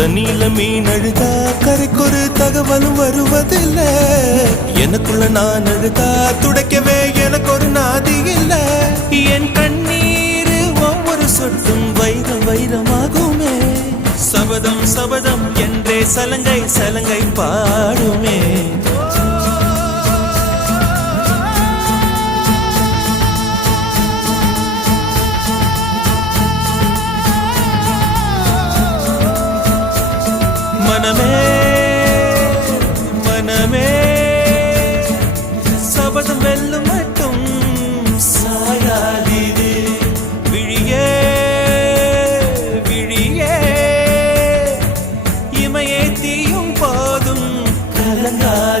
தண்ணியில மீன் அழுதா கரைக்கொரு தகவலும் வருவதில்லை. எனக்குள்ள நான் அழுதா துடைக்கவே எனக்கு ஒரு நாதி இல்லை. என் கண்ணீர் ஒவ்வொரு சொட்டும் வைரம் வைரமாகுமே. சபதம் சபதம் என்றே சலங்கை சலங்கை பாடுமே. மனமே மனமே சபதம் வெல்லும் மட்டும் சாயாதீது. விழியே விழியே இமையே தீயும் போதும் கலங்காது.